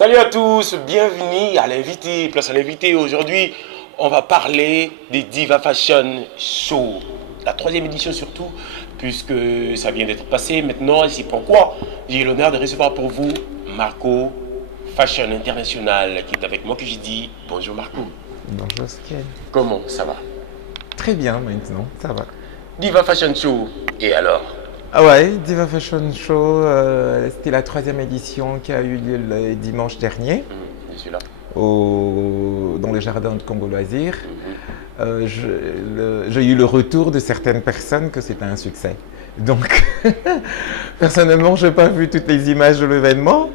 Salut à tous, bienvenue à l'invité, place à l'invité. Aujourd'hui, on va parler des Diva Fashion Show. La troisième édition surtout, puisque ça vient d'être passé maintenant. Et c'est pourquoi j'ai l'honneur de recevoir pour vous Marco Fashion International qui est avec moi que j'ai dit bonjour Marco. Bonjour Skiel. Comment ça va? Très bien maintenant, ça va. Diva Fashion Show, et alors? Ah ouais, Diva Fashion Show, c'était la troisième édition qui a eu lieu le dimanche dernier Je suis là. dans le jardin de Congo Loisirs. J'ai eu le retour de certaines personnes que c'était un succès. Donc, personnellement, je n'ai pas vu toutes les images de l'événement.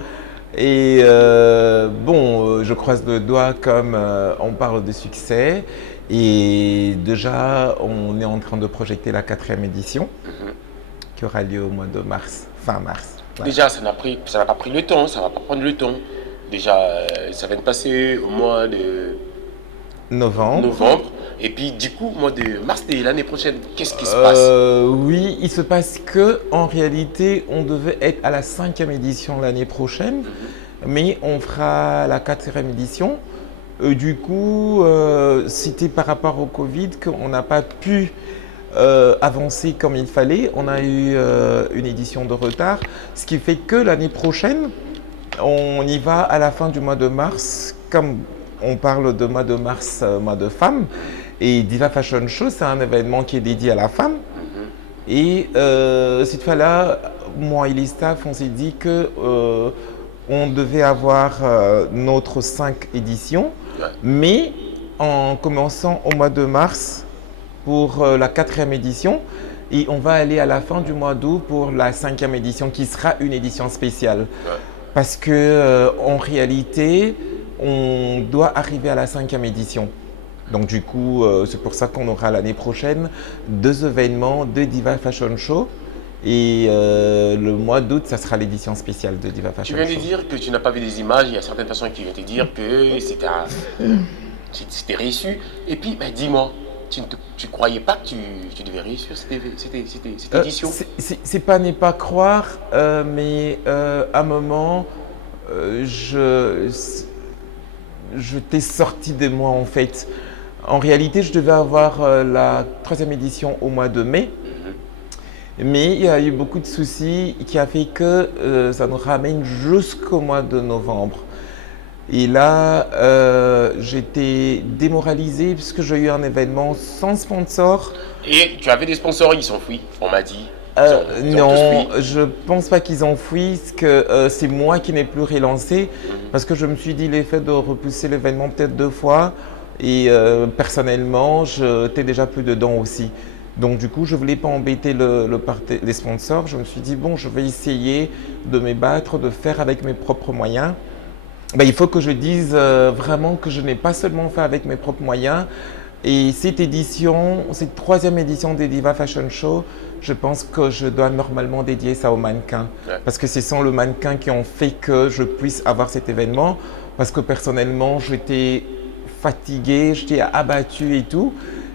Et je croise le doigt comme on parle de succès. Et déjà, on est en train de projeter la quatrième édition qui aura lieu au mois de mars, fin mars. Ouais. Déjà, ça n'a pas pris le temps, ça ne va pas prendre le temps. Déjà, ça vient de passer au mois de novembre. Et puis, du coup, au mois de mars de l'année prochaine, qu'est-ce qui se passe? Oui, il se passe que, en réalité, on devait être à la 5e édition l'année prochaine, mais on fera la 4e édition. Du coup, c'était par rapport au Covid qu'on n'a pas pu avancer comme il fallait. On a eu une édition de retard, ce qui fait que l'année prochaine, on y va à la fin du mois de mars, comme on parle de mois de mars, mois de femmes. Et Diva Fashion Show, c'est un événement qui est dédié à la femme. Et cette fois-là, moi et les staffs, on s'est dit que on devait avoir notre 5 éditions, mais en commençant au mois de mars pour la 4e édition, et on va aller à la fin du mois d'août pour la 5e édition qui sera une édition spéciale. Parce que en réalité, on doit arriver à la 5e édition. Donc du coup, c'est pour ça qu'on aura l'année prochaine 2 événements de Diva Fashion Show. Et le mois d'août, ça sera l'édition spéciale de Diva Fashion Show. Tu viens de dire que tu n'as pas vu des images. Il y a certaines personnes qui viennent te dire que c'était réussi. Et puis, dis-moi, tu ne croyais pas que tu devais réussir cette édition? C'est pas ne pas croire, mais à un moment, je t'ai sorti de moi en fait. En réalité, je devais avoir la 3e édition au mois de mai. Mais il y a eu beaucoup de soucis qui a fait que ça nous ramène jusqu'au mois de novembre. Et là, j'étais démoralisé puisque j'ai eu un événement sans sponsor. Et tu avais des sponsors, ils sont fouillés, on m'a dit. Non, je pense pas qu'ils ont fui, parce que c'est moi qui n'ai plus relancé, parce que je me suis dit l'effet de repousser l'événement peut-être 2 fois, et personnellement, je n'étais déjà plus dedans aussi. Donc du coup, je ne voulais pas embêter les sponsors. Je me suis dit, bon, je vais essayer de me battre, de faire avec mes propres moyens. Il faut que je dise vraiment que je n'ai pas seulement fait avec mes propres moyens. Et cette 3e édition des Diva Fashion Show, je pense que je dois normalement dédier ça aux mannequins. Parce que ce sont les mannequins qui ont fait que je puisse avoir cet événement. Parce que personnellement, j'étais fatigué, j'étais abattu et tout.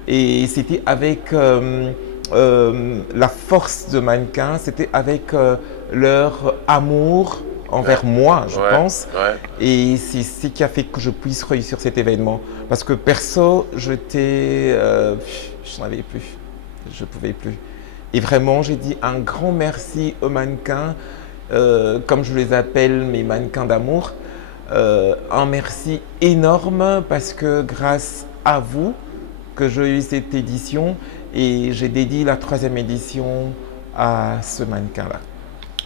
Et c'était avec la force de mannequins, c'était avec leur amour envers moi, je pense. Et c'est ce qui a fait que je puisse réussir cet événement. Parce que perso, je n'avais plus, je ne pouvais plus. Et vraiment, j'ai dit un grand merci aux mannequins, comme je les appelle, mes mannequins d'amour. Un merci énorme parce que grâce à vous, que j'ai eu cette édition et j'ai dédié la 3e édition à ce mannequin-là.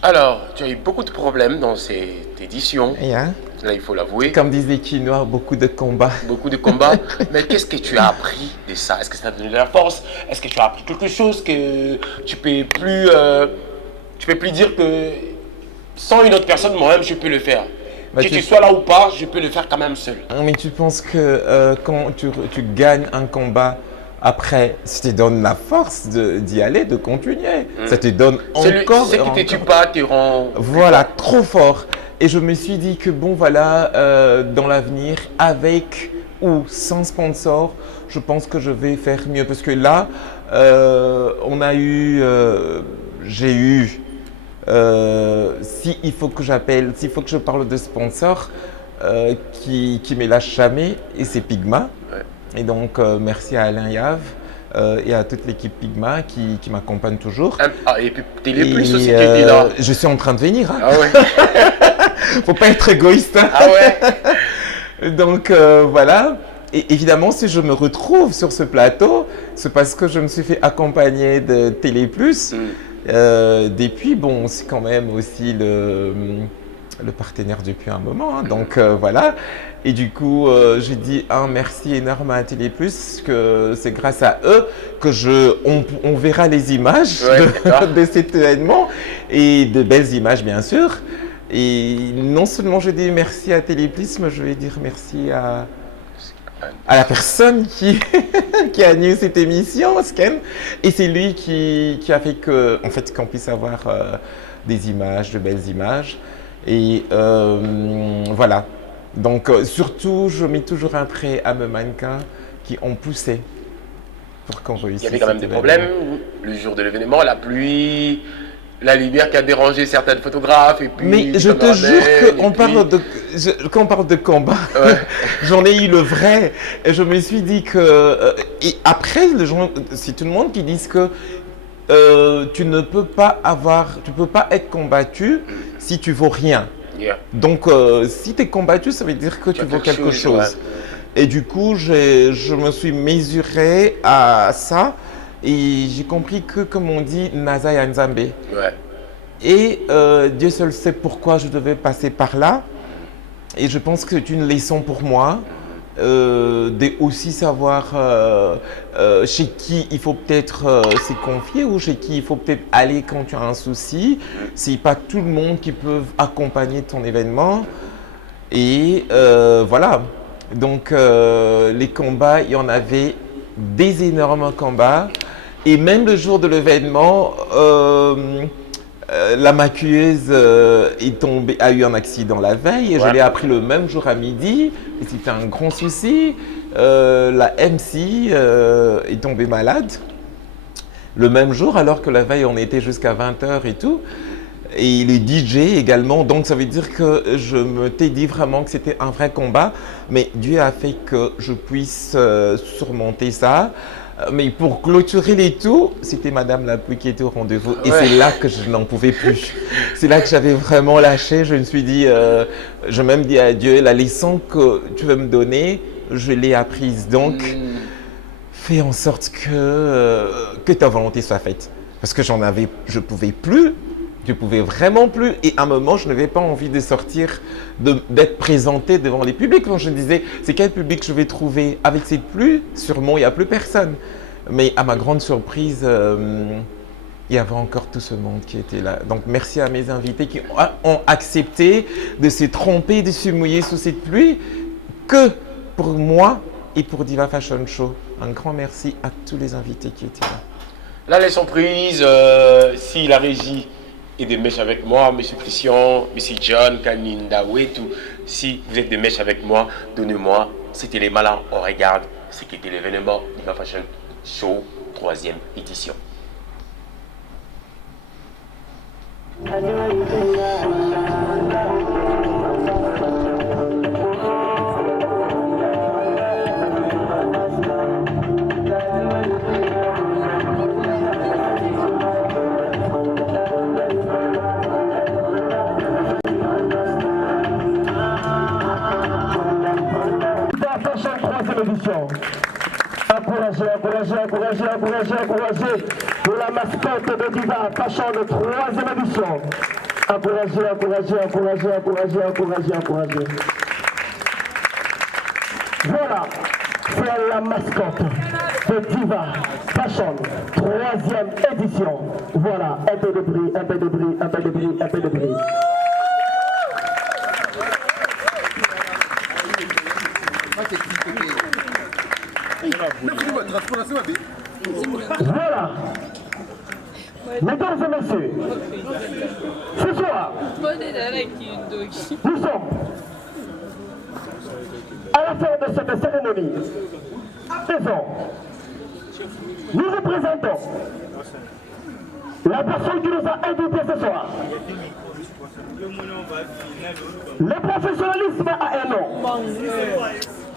Alors, tu as eu beaucoup de problèmes dans cette édition. Là, il faut l'avouer. Comme disait Quinoa, beaucoup de combats. Beaucoup de combats. Mais qu'est-ce que tu as appris de ça? Est-ce que ça t'a donné de la force? Est-ce que tu as appris quelque chose que tu peux plus dire que sans une autre personne, moi-même, je peux le faire? Que tu sois là ou pas, je peux le faire quand même seul. Mais tu penses que quand tu gagnes un combat, après, ça te donne la force d'y aller, de continuer. Ça te donne encore... C'est qui ne te tue pas, te rend... Voilà, trop fort. Et je me suis dit que bon, voilà, dans l'avenir, avec ou sans sponsor, je pense que je vais faire mieux. Parce que là, j'ai eu... s'il faut que j'appelle, s'il faut que je parle de sponsor, qui ne me lâche jamais, et c'est Pigma. Ouais. Et donc, merci à Alain Yave et à toute l'équipe Pigma qui m'accompagne toujours. Ah, et puis Télé Plus aussi qui était là. Je suis en train de venir. Hein. Ah ouais. Faut pas être égoïste. Hein. Ah ouais. Donc, voilà. Et évidemment, si je me retrouve sur ce plateau, c'est parce que je me suis fait accompagner de Télé Plus. Depuis, bon, c'est quand même aussi le partenaire depuis un moment. Hein, donc, voilà. Et du coup, j'ai dit un merci énorme à Télé Plus, que c'est grâce à eux que on verra les images de cet événement et de belles images, bien sûr. Et non seulement je dis merci à Télé Plus, mais je vais dire merci à la personne qui a animé cette émission, Sken. Et c'est lui qui a fait qu'on puisse avoir des images, de belles images. Et voilà. Donc, surtout, je mets toujours un trait à mes mannequins qui ont poussé pour qu'on réussisse. Il y avait quand même des problèmes le jour de l'événement, la pluie, la lumière qui a dérangé certains photographes. Et puis, mais je te jure qu'on parle de combat, ouais. J'en ai eu le vrai. Et je me suis dit que. Et après, c'est tout le monde qui dit que tu ne peux pas être combattu si tu vaux rien. Yeah. Donc, si tu es combattu, ça veut dire que tu vaux quelque chose. Ouais. Et du coup, je me suis mesuré à ça et j'ai compris que, comme on dit, Naza ya Nzambe. Ouais. Et Dieu seul sait pourquoi je devais passer par là. Et je pense que c'est une leçon pour moi de aussi savoir chez qui il faut peut-être se confier ou chez qui il faut peut-être aller quand tu as un souci. C'est pas tout le monde qui peut accompagner ton événement. Et voilà. Donc les combats, il y en avait des énormes combats. Et même le jour de l'événement, la maquilleuse a eu un accident la veille et je l'ai appris le même jour à midi. Et c'était un grand souci. La MC est tombée malade le même jour alors que la veille on était jusqu'à 20h et tout. Et les DJ également. Donc ça veut dire que je me t'ai dit vraiment que c'était un vrai combat. Mais Dieu a fait que je puisse surmonter ça. Mais pour clôturer les tout, c'était Madame Lapouille qui était au rendez-vous. Ouais. Et c'est là que je n'en pouvais plus. C'est là que j'avais vraiment lâché. Je me suis dit, je me dis à Dieu, la leçon que tu veux me donner, je l'ai apprise. Donc, fais en sorte que ta volonté soit faite. Parce que je pouvais plus. Je ne pouvais vraiment plus. Et à un moment, je n'avais pas envie de sortir, d'être présenté devant les publics. Donc je me disais, c'est quel public je vais trouver avec cette pluie? Sûrement, il n'y a plus personne. Mais à ma grande surprise, il y avait encore tout ce monde qui était là. Donc merci à mes invités qui ont accepté de se tromper, de se mouiller sous cette pluie, que pour moi et pour Diva Fashion Show. Un grand merci à tous les invités qui étaient là. La leçon prise, si la régie et des mèches avec moi, M. Christian, M. John, Kaninda, Wetou. Si vous êtes des mèches avec moi, donnez-moi. C'était les malins, on regarde ce qui était l'événement Diva Fashion Show, 3e édition. Encouragez pour la mascotte de Diva Fashion de 3e édition. Encouragez. Voilà, c'est la mascotte de Diva Fashion, 3e édition. Voilà, un peu de bruit. Voilà. Mesdames et messieurs, ce soir, nous sommes à la fin de cette cérémonie. Nous représentons la personne qui nous a invités ce soir. Le professionnalisme a un nom.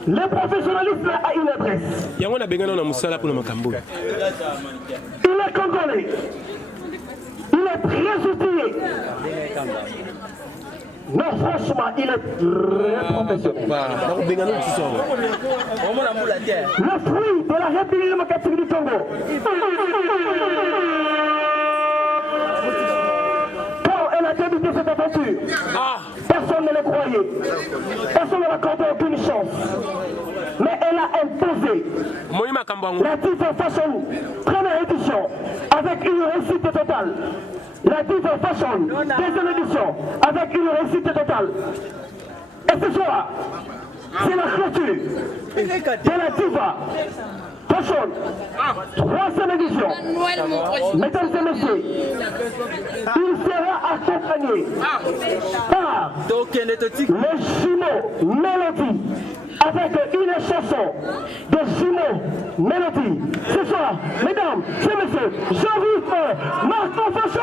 Le professionnalisme a une adresse. Il est congolais. Il est très outillé. Non, franchement, il est très professionnel. Le fruit de la République démocratique du Congo. Quand elle a débuté cette aventure, personne ne le croyait. Personne ne l'accordait aucune chance. Mais elle a imposé la Diva Fashion, première édition, avec une réussite totale. La Diva Fashion, deuxième édition, avec une réussite totale. Et ce soir, c'est la clôture de la Diva Fashion, troisième édition. Mesdames et messieurs, il sera accompagné par le jumeau Mélodie, avec une chanson de jumeau Mélodie. Ce soir, mesdames et messieurs, Jean-Yves Marco Fashion.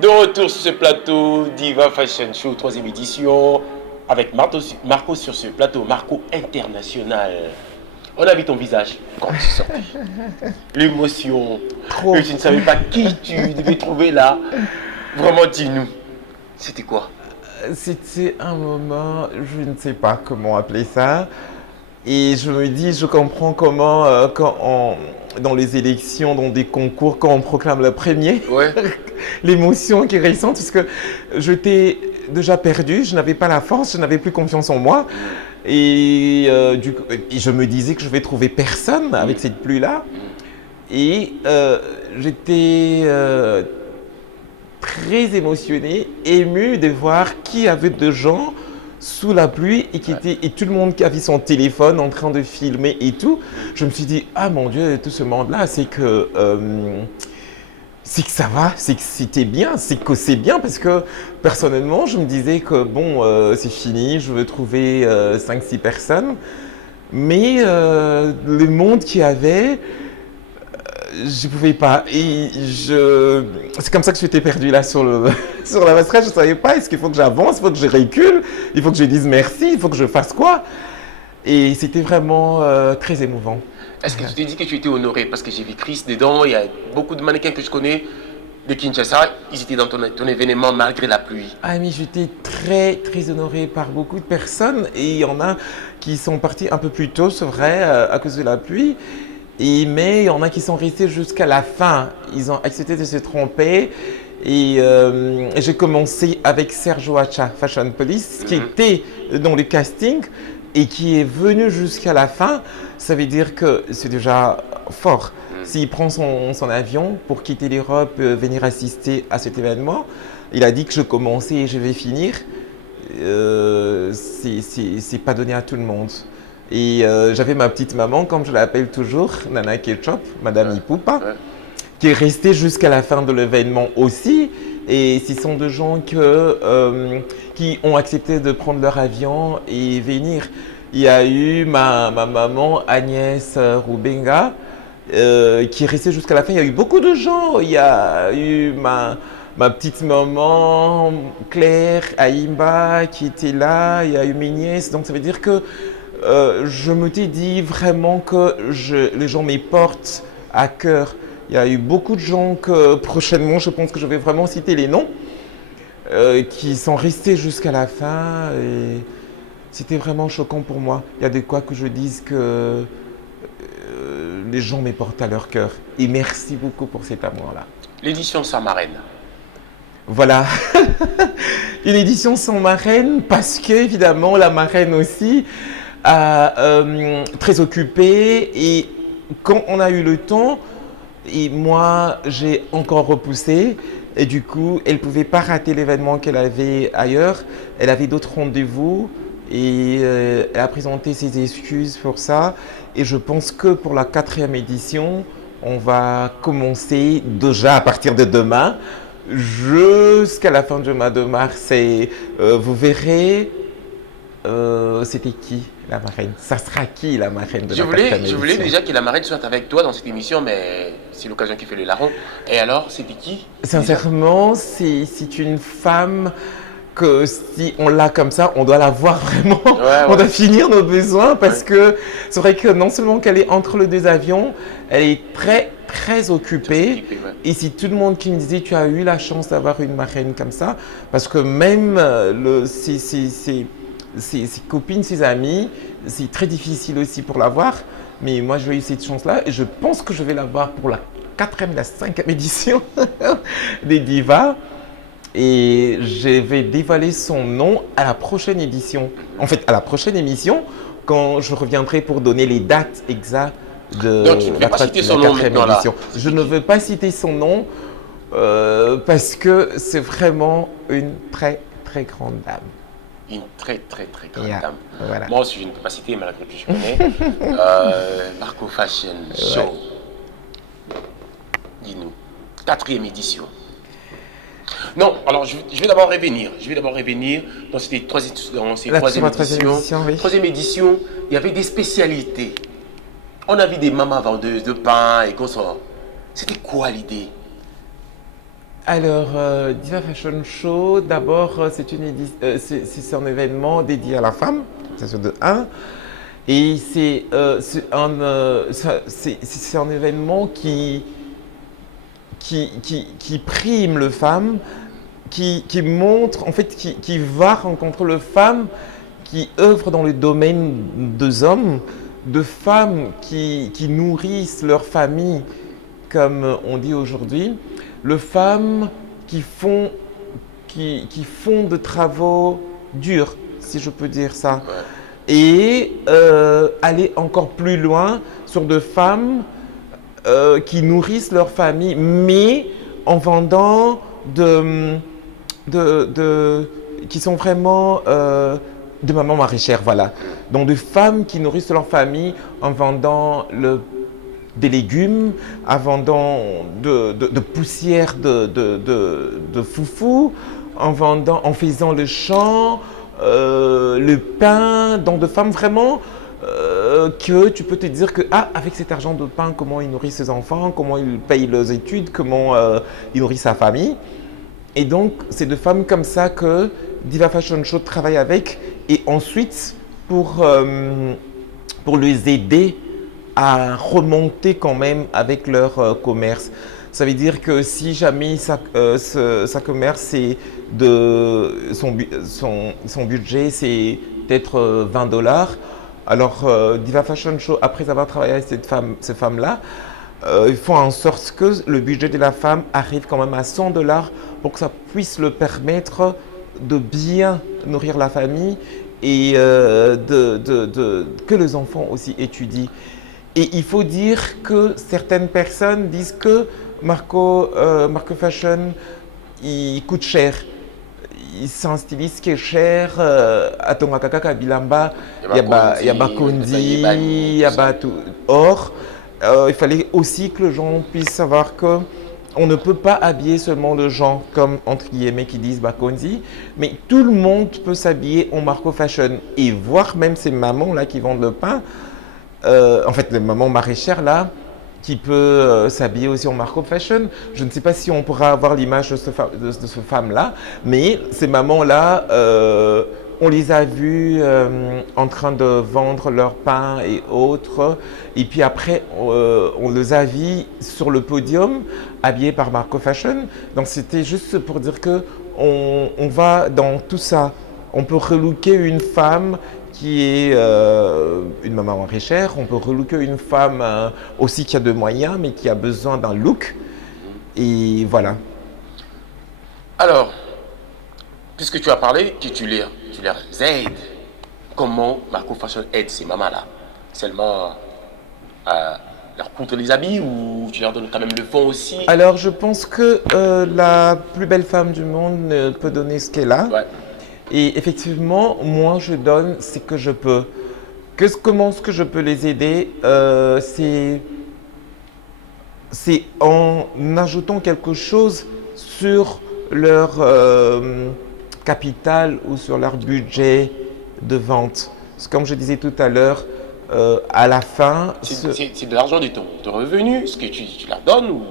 De retour sur ce plateau, Diva Fashion Show, 3e édition, avec Marco sur ce plateau, Marco International. On a vu ton visage quand tu sortais. L'émotion, que tu ne savais pas qui tu devais trouver là. Vraiment, dis-nous, c'était quoi? C'était un moment, je ne sais pas comment appeler ça. Et je me dis, je comprends comment, dans les élections, dans des concours, quand on proclame le premier, ouais. L'émotion qui est récente, parce que j'étais déjà perdu, je n'avais pas la force, je n'avais plus confiance en moi. Et du coup, je me disais que je vais trouver personne avec cette pluie-là. Et j'étais très émotionné, ému de voir qu'il y avait de gens sous la pluie et, et tout le monde qui avait son téléphone en train de filmer et tout. Je me suis dit, ah mon Dieu, tout ce monde-là, c'est que ça va, c'est que c'était bien, c'est que c'est bien parce que personnellement, je me disais que bon, c'est fini, je veux trouver 5-6 personnes. Mais le monde qu'il y avait, je ne pouvais pas. Et c'est comme ça que j'étais perdu là sur la passerelle. Je ne savais pas, est-ce qu'il faut que j'avance, il faut que je recule, il faut que je dise merci, il faut que je fasse quoi. Et c'était vraiment très émouvant. Est-ce que tu t'es dit que tu étais honoré? Parce que j'ai vu Chris dedans, il y a beaucoup de mannequins que je connais. de Kinshasa, ils étaient dans ton événement malgré la pluie. Ah mais j'étais très très honorée par beaucoup de personnes et il y en a qui sont partis un peu plus tôt, c'est vrai, à cause de la pluie. Mais il y en a qui sont restés jusqu'à la fin. Ils ont accepté de se tromper. Et j'ai commencé avec Sergio Acha, Fashion Police, qui était dans le casting et qui est venu jusqu'à la fin. Ça veut dire que c'est déjà fort. S'il prend son avion pour quitter l'Europe, venir assister à cet événement, il a dit que je commençais et je vais finir. C'est pas donné à tout le monde. Et j'avais ma petite maman, comme je l'appelle toujours, Nana Ketchup, Madame Ipoupa, qui est restée jusqu'à la fin de l'événement aussi. Et ce sont des gens qui ont accepté de prendre leur avion et venir. Il y a eu ma maman Agnès Rubenga, qui est restée jusqu'à la fin. Il y a eu beaucoup de gens. Il y a eu ma petite maman Claire Aïmba qui était là. Il y a eu mes nièces. Donc ça veut dire que je me suis dit vraiment que les gens me portent à cœur. Il y a eu beaucoup de gens que prochainement, je pense que je vais vraiment citer les noms, qui sont restés jusqu'à la fin. Et c'était vraiment choquant pour moi. Il y a de quoi que je dise que les gens me portent à leur cœur. Et merci beaucoup pour cet amour-là. L'édition sans marraine. Voilà, une édition sans marraine parce que évidemment la marraine aussi très occupée et quand on a eu le temps, et moi j'ai encore repoussé et du coup elle ne pouvait pas rater l'événement qu'elle avait ailleurs, elle avait d'autres rendez-vous et elle a présenté ses excuses pour ça et je pense que pour la 4e édition, on va commencer déjà à partir de demain jusqu'à la fin du mois de mars et vous verrez c'était qui la marraine? Ça sera qui la marraine de la 4e édition? Je voulais déjà que la marraine soit avec toi dans cette émission, mais c'est l'occasion qui fait le larron. Et alors, c'était qui? Sincèrement, c'est une femme que si on l'a comme ça, on doit la voir vraiment. On doit finir nos besoins parce que c'est vrai que non seulement qu'elle est entre les deux avions, elle est très très occupée. Et si tout le monde qui me disait tu as eu la chance d'avoir une marraine comme ça, parce que même ses copines, ses amis, c'est très difficile aussi pour l'avoir. Mais moi, j'ai eu cette chance-là et je pense que je vais l'avoir pour la 4e, la 5e édition des Divas. Et je vais dévoiler son nom à la prochaine édition. En fait, à la prochaine émission, quand je reviendrai pour donner les dates exactes de la 4e édition. Je ne veux pas citer son nom parce que c'est vraiment une très, très grande dame. Une très, très, très grande dame. Voilà. Moi aussi, je ne peux pas citer, malgré que je connais. Marco Fashion Show. Dis-nous. 4e édition. Non, alors je vais d'abord revenir. Dans cette troisième édition. Oui. 3e édition, il y avait des spécialités. On a vu des mamans vendeuses de pain et consorts. C'était quoi l'idée? Alors, Diva Fashion Show, d'abord, c'est un événement dédié à la femme, c'est de 1. Et c'est un événement qui prime les femmes, qui montre, en fait, qui va rencontrer les femmes qui œuvrent dans le domaine des hommes, de femmes qui nourrissent leur famille, comme on dit aujourd'hui, les femmes qui font de travaux durs, si je peux dire ça, et aller encore plus loin sur des femmes qui nourrissent leur famille, mais en vendant qui sont vraiment de mamans maraîchères, voilà. Donc des femmes qui nourrissent leur famille en vendant des légumes, en vendant de poussière de foufou, en faisant le champ, le pain, donc de femmes vraiment que tu peux te dire que avec cet argent de pain, comment il nourrit ses enfants, comment il paye leurs études, comment il nourrit sa famille. Et donc, c'est de femmes comme ça que Diva Fashion Show travaille avec. Et ensuite, pour les aider à remonter quand même avec leur commerce. Ça veut dire que si jamais sa commerce, son budget, c'est peut-être 20 $, alors Diva Fashion Show, après avoir travaillé avec ces femmes-là, ils font en sorte que le budget de la femme arrive quand même à 100 $ pour que ça puisse le permettre de bien nourrir la famille et que les enfants aussi étudient. Et il faut dire que certaines personnes disent que Marco Fashion, il coûte cher. C'est un styliste qui est cher. À Tongakaka, Kabilamba, il y a Bakondi, il y a tout. Or, il fallait aussi que les gens puissent savoir que on ne peut pas habiller seulement les gens comme, entre guillemets, qui disent Bakondi, mais tout le monde peut s'habiller en Marco Fashion et voir même ces mamans là qui vendent le pain, en fait les mamans maraîchères là, qui peut s'habiller aussi en Marco Fashion. Je ne sais pas si on pourra avoir l'image de ce femme là, mais ces mamans là, on les a vues en train de vendre leur pain et autres. Et puis après, on les a vues sur le podium, habillées par Marco Fashion. Donc c'était juste pour dire que on va dans tout ça. On peut relooker une femme qui est une maman maraîchère. On peut relooker une femme aussi qui a de moyens, mais qui a besoin d'un look. Et voilà. Alors, puisque tu as parlé que tu les aides, comment Marco Fashion aide ces mamans-là? Seulement leur coudre les habits ou tu leur donnes quand même le fond aussi? Alors, je pense que la plus belle femme du monde peut donner ce qu'elle a. Ouais. Et effectivement, moi, je donne ce que je peux. Comment est-ce que je peux les aider? C'est en ajoutant quelque chose sur leur capital ou sur leur budget de vente. Comme je disais tout à l'heure, à la fin… C'est de l'argent de revenu, ce que tu leur donnes ou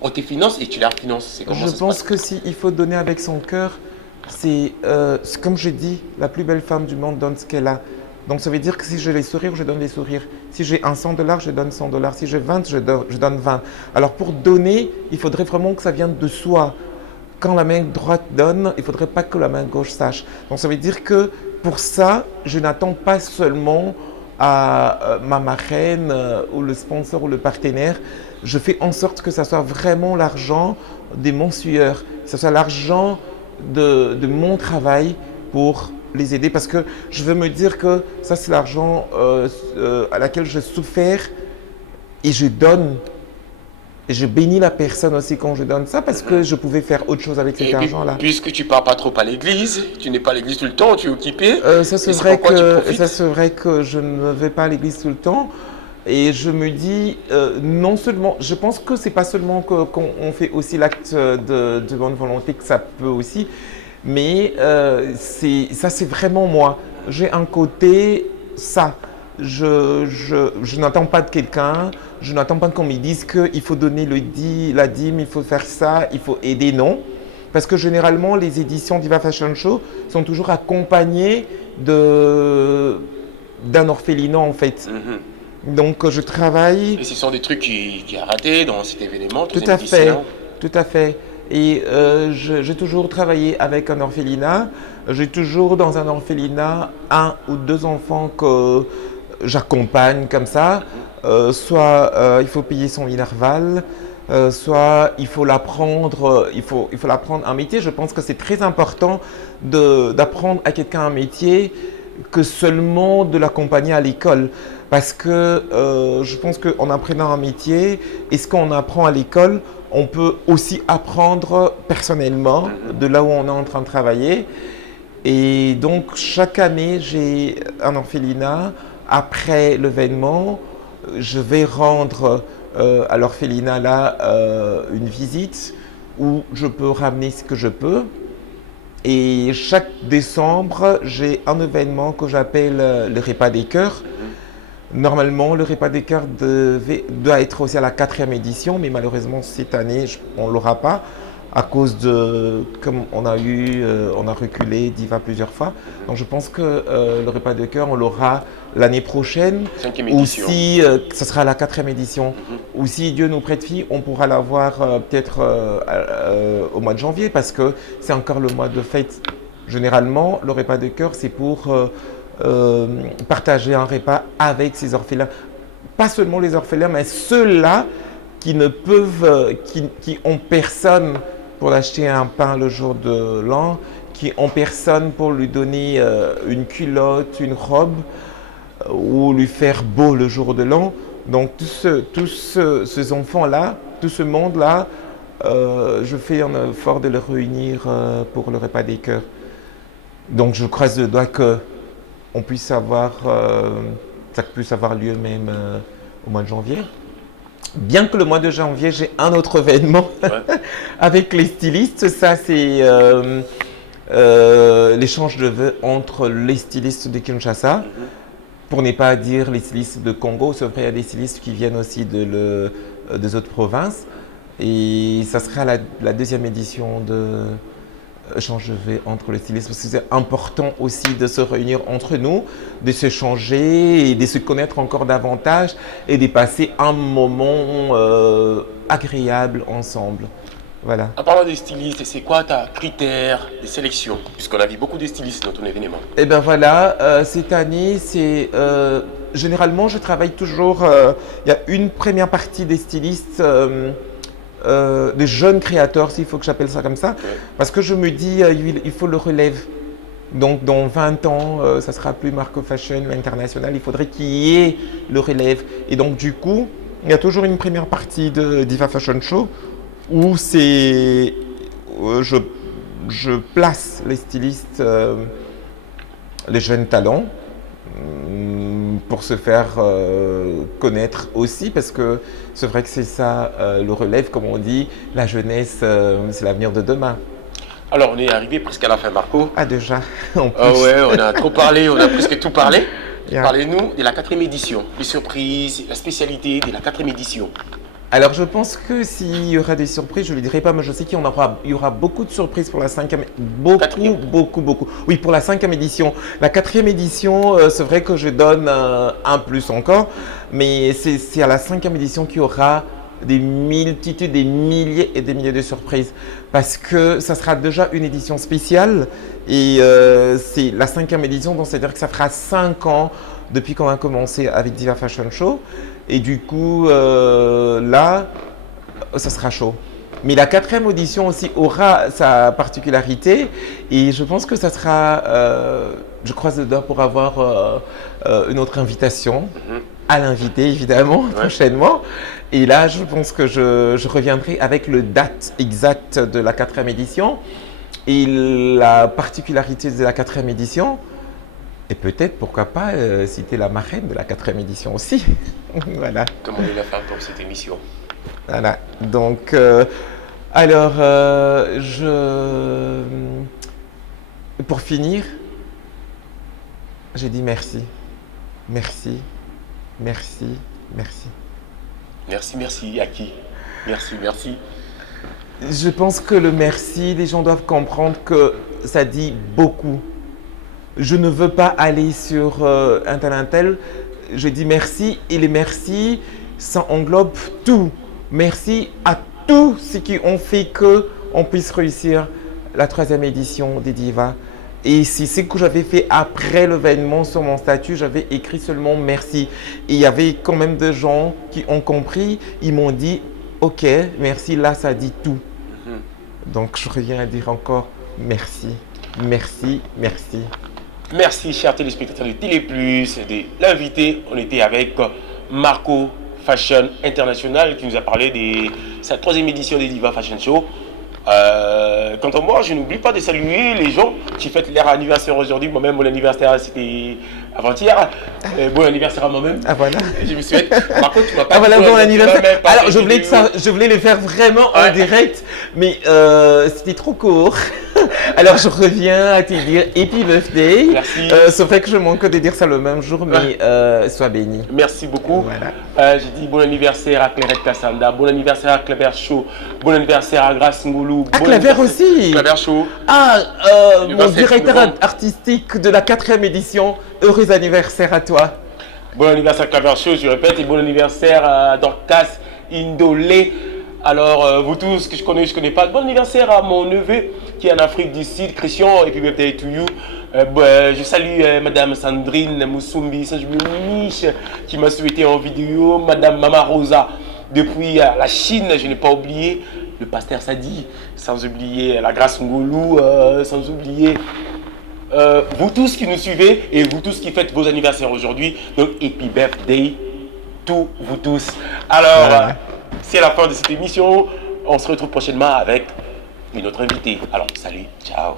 on te finance et tu leur finances? Je pense que s'il faut donner avec son cœur, c'est comme je dis, la plus belle femme du monde donne ce qu'elle a. Donc ça veut dire que si j'ai les sourires, je donne les sourires. Si j'ai un 100 $, je donne 100 $. Si j'ai 20, je donne 20. Alors pour donner, il faudrait vraiment que ça vienne de soi. Quand la main droite donne, il ne faudrait pas que la main gauche sache. Donc ça veut dire que pour ça, je n'attends pas seulement à ma marraine ou le sponsor ou le partenaire. Je fais en sorte que ça soit vraiment l'argent de mon sueur, que ce soit l'argent de mon travail pour les aider, parce que je veux me dire que ça c'est l'argent à laquelle j'ai souffert et je donne. Et je bénis la personne aussi quand je donne ça, parce que je pouvais faire autre chose avec cet argent-là. Puisque tu ne pars pas trop à l'église, tu n'es pas à l'église tout le temps, tu es occupé. Ça c'est vrai que je ne vais pas à l'église tout le temps. Et je me dis, non seulement, je pense que c'est pas seulement qu'on fait aussi l'acte de bonne volonté, que ça peut aussi, mais ça c'est vraiment moi. J'ai un côté, ça. Je n'attends pas de quelqu'un, je n'attends pas qu'on me dise qu'il faut donner la dîme, il faut faire ça, il faut aider, non. Parce que généralement, les éditions Diva Fashion Show sont toujours accompagnées d'un orphelinat en fait. Mm-hmm. Donc je travaille… Et ce sont des trucs qui a raté dans cet événement? Tout à fait. Et j'ai toujours travaillé avec un orphelinat. J'ai toujours dans un orphelinat 1 ou 2 enfants que j'accompagne comme ça. Soit il faut payer son minerval, soit il faut l'apprendre, il faut l'apprendre un métier. Je pense que c'est très important d'apprendre à quelqu'un un métier que seulement de l'accompagner à l'école. Parce que je pense qu'en apprenant un métier, et ce qu'on apprend à l'école, on peut aussi apprendre personnellement de là où on est en train de travailler. Et donc chaque année, j'ai un orphelinat. Après l'événement, je vais rendre à l'orphelinat là une visite où je peux ramener ce que je peux. Et chaque décembre, j'ai un événement que j'appelle le repas des cœurs. Normalement, le repas des cœurs doit être aussi à la 4e édition, mais malheureusement cette année, on ne l'aura pas. à cause de, comme on a reculé Diva plusieurs fois. Donc je pense que le repas de cœur, on l'aura l'année prochaine. 5e édition. Ou si ce sera la 4e édition. Ou si Dieu nous prête vie, on pourra l'avoir peut-être au mois de janvier, parce que c'est encore le mois de fête. Généralement, le repas de cœur, c'est pour partager un repas avec ces orphelins. Pas seulement les orphelins, mais ceux-là qui ne peuvent, qui ont personne pour acheter un pain le jour de l'an, qui ont personne pour lui donner une culotte, une robe, ou lui faire beau le jour de l'an. Donc tous ces enfants-là, tout ce monde-là, je fais un effort de les réunir pour le repas des cœurs. Donc je croise le doigt qu'on puisse avoir, ça puisse avoir lieu même au mois de janvier. Bien que le mois de janvier, j'ai un autre événement avec les stylistes. Ça, c'est l'échange de vœux entre les stylistes de Kinshasa, pour ne pas dire les stylistes de Congo. C'est vrai, il y a des stylistes qui viennent aussi des autres provinces. Et ça sera la deuxième édition de échange de vœux entre les stylistes, parce que c'est important aussi de se réunir entre nous, de s'échanger et de se connaître encore davantage et de passer un moment agréable ensemble. Voilà. En parlant des stylistes, c'est quoi ta critère de sélection? Puisqu'on a vu beaucoup de stylistes dans ton événement. Et bien voilà, cette année, c'est généralement je travaille toujours, il y a une première partie des stylistes, des jeunes créateurs, s'il faut que j'appelle ça comme ça, parce que je me dis il faut le relève. Donc dans 20 ans, ça sera plus Marco Fashion International, il faudrait qu'il y ait le relève. Et donc du coup, il y a toujours une première partie de Diva Fashion Show où c'est je place les stylistes, les jeunes talents, pour se faire connaître aussi, parce que c'est vrai que c'est ça le relève, comme on dit, la jeunesse, c'est l'avenir de demain. Alors on est arrivé presque à la fin, Marco. Ah déjà, en plus. Ah ouais, on a trop parlé, on a presque tout parlé. Parlez-nous de la 4e édition, les surprises, la spécialité de la 4e édition. Alors je pense que s'il y aura des surprises, je ne le dirai pas, mais je sais qu'il y aura beaucoup de surprises pour la 5e, beaucoup. Oui, pour la 5e édition. La 4e édition, c'est vrai que je donne un plus encore, mais c'est à la 5e édition qu'il y aura des multitudes, des milliers et des milliers de surprises, parce que ça sera déjà une édition spéciale et c'est la 5e édition, donc c'est-à-dire que ça fera 5 ans depuis qu'on a commencé avec Diva Fashion Show. Et du coup, là, ça sera chaud. Mais la 4e édition aussi aura sa particularité. Et je pense que ça sera, je croise le doigt pour avoir une autre invitation à l'invité, évidemment, prochainement. Et là, je pense que je reviendrai avec le date exacte de la 4e édition. Et la particularité de la 4e édition, et peut-être, pourquoi pas, citer la marraine de la 4e édition aussi. Voilà. Comment on l'a fait pour cette émission? Voilà. Donc, alors, pour finir, j'ai dit merci. Merci. Merci. Merci. Merci, merci. À qui? Merci, merci. Je pense que le merci, les gens doivent comprendre que ça dit beaucoup. Je ne veux pas aller sur un tel. Je dis merci et les merci, ça englobe tout. Merci à tous ceux qui ont fait qu'on puisse réussir la 3e édition des Divas. Et c'est ce que j'avais fait après l'événement sur mon statut, j'avais écrit seulement merci. Et il y avait quand même des gens qui ont compris, ils m'ont dit ok, merci, là ça dit tout. Donc je reviens à dire encore merci, merci, merci. Merci, chers téléspectateurs de Télé Plus, de l'invité. On était avec Marco Fashion International qui nous a parlé de sa 3e édition des Diva Fashion Show. Quant à moi, je n'oublie pas de saluer les gens qui fêtent leur anniversaire aujourd'hui. Moi-même, mon anniversaire, c'était avant-hier. Bon anniversaire à moi-même. Ah voilà. Je me souhaite. Par contre, tu m'as pas dit bon anniversaire. Alors, je voulais le faire vraiment en direct, mais c'était trop court. Alors, je reviens à te dire Happy Birthday. Merci. C'est vrai que je manque de dire ça le même jour, mais sois béni. Merci beaucoup. Voilà. J'ai dit bon anniversaire à Clairette Kassanda, bon anniversaire à Claver Show, bon anniversaire à Grace Ngoulou. À Claver aussi. Claver Show. Ah, Le mon 27 directeur novembre. artistique de la 4e édition. Heureux anniversaire à toi. Bon anniversaire à Claver Show, je répète, et bon anniversaire à Dorcas Indolé. Alors, vous tous que je connais pas. Bon anniversaire à mon neveu qui est en Afrique du Sud, Christian, et puis birthday to you. Je salue Madame Sandrine Moussumbi, qui m'a souhaité en vidéo. Madame Mama Rosa, depuis la Chine, je n'ai pas oublié. Le pasteur Sadi, sans oublier la Grâce Ngolou, sans oublier vous tous qui nous suivez et vous tous qui faites vos anniversaires aujourd'hui. Donc, happy birthday to vous tous. Alors, c'est la fin de cette émission. On se retrouve prochainement avec une autre invitée. Alors, salut, ciao.